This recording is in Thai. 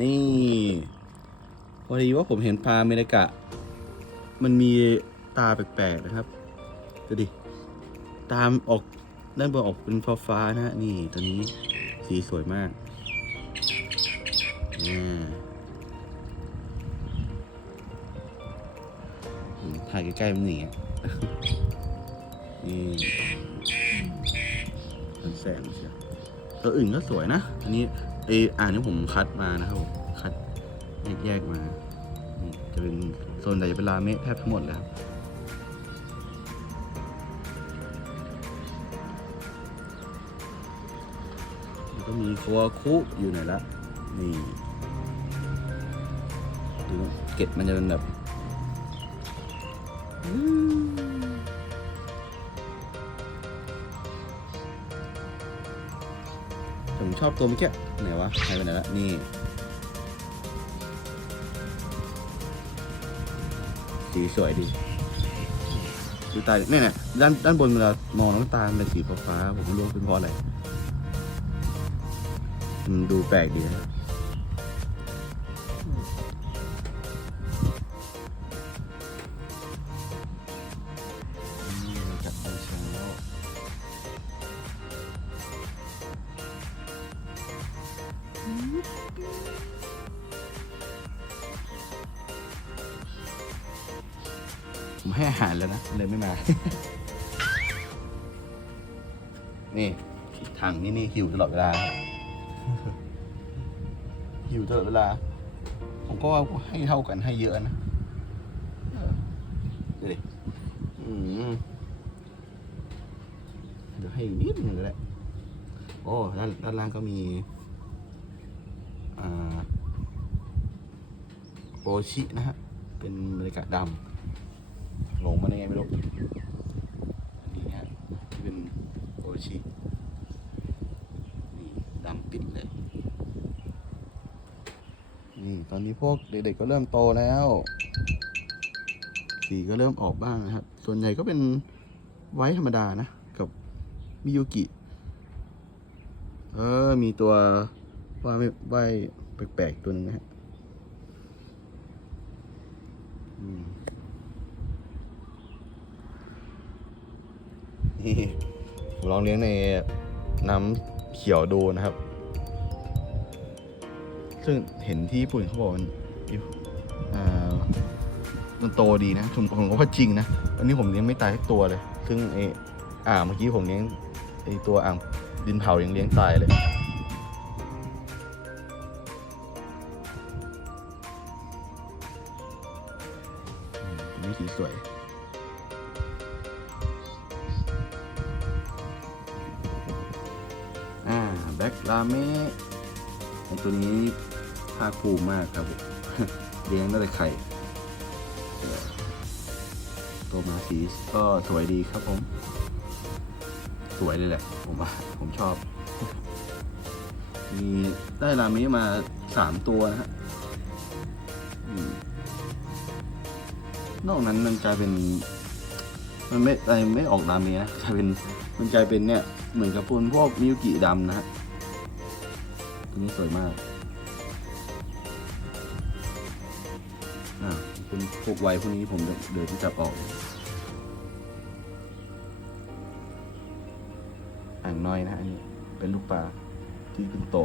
นี่ พอดีว่าผมเห็นปลาเมริกะ มันมีตาแปลกๆนะครับดูดิ ตามออกด้านบนออกเป็นฟ้าฟ้าๆนะฮะ นี่ตัวนี้สีสวยมากอ่ถ่ายใกล้ๆมันหนีอะนี่มันแสงเชียวตัวอื่นก็สวยนะ อันนี้ ไออ่านที่ผมคัดมานะครับผมคัดแยกๆมาจะเป็นโซนใหญ่เป็นราเมะแทบทั้งหมดเลยครับแล้วก็มีคัวคุอยู่ไหนละนี่ดูเก็ดมันจะเป็นแบบ ผมชอบตัวเมื่อกี้ไหนวะหายไปไหนละนี่สีสวยดีดูตาเนี่ยเนี่ยด้านด้านบนเวลามองน้ำตาลเป็นสีฟ้าผมไม่รู้ว่าเป็นเพราะอะไรดูแปลกดีนะ ผมให้อาหารแล้วนะเลยไม่มา นี่ถังนี่นี่หิวตลอดเวลา หิวตลอดเวลา ผมก็ว่าให้เท่ากันให้เยอะนะเออดูดิอืมเดี๋ยวให้นิดหนึ่งก็ได้โอ้ด้านด้านล่างก็มีโอชินะฮะ เป็นบรรยากาศดำ หลงมาได้ไงไม่รู้ อันนี้ฮะที่เป็นโอชินี่ดำปิดเลย นี่ตอนนี้พวกเด็กๆก็เริ่มโตแล้ว สีก็เริ่มออกบ้างนะครับ ส่วนใหญ่ก็เป็นไว้ธรรมดานะ กับมิยุกิ เออ มีตัวว่าไม่ไหวแปลกๆตัวหนึงนะฮะอืม นี่ลองเลี้ยงในน้ำเขียวดูนะครับ ซึ่งเห็นที่ญี่ปุ่นเขาบอกมันอ่ามันโตดีนะผมผมก็ว่าจริงนะอันนี้ผมเลี้ยงไม่ตายสักตัวเลย ซึ่งไอ้อ่างเมื่อกี้ผมเลี้ยงไอ้ตัวอ่างดินเผายังเลี้ยงตายเลยอืมนี่สีสวย แบ็กลาเมไอตัวนี้ภาคภูมิมากครับผมเลี้ยงตั้แต่ไข่เอ่อโตมาสีก็สวยดีครับผม สวยเลยแหละ ผมว่าผมชอบ มีได้ราเมมาสามตัวนะฮะอืมนอกนั้นมันกลายเป็น มันไม่ไอไม่ออกราเมนะกลายเป็นมันกลายเป็นเนี่ย เหมือนกับปูนพวกมิยุกิดำนะฮะ นี้สวยมากอ่าเป็นพวกไวพวกนี้ผมเดี๋ยวเดี๋ยวจะจับออกอ่างน้อยนะฮะอันนี้เป็นลูกปลาที่เพิ่งโต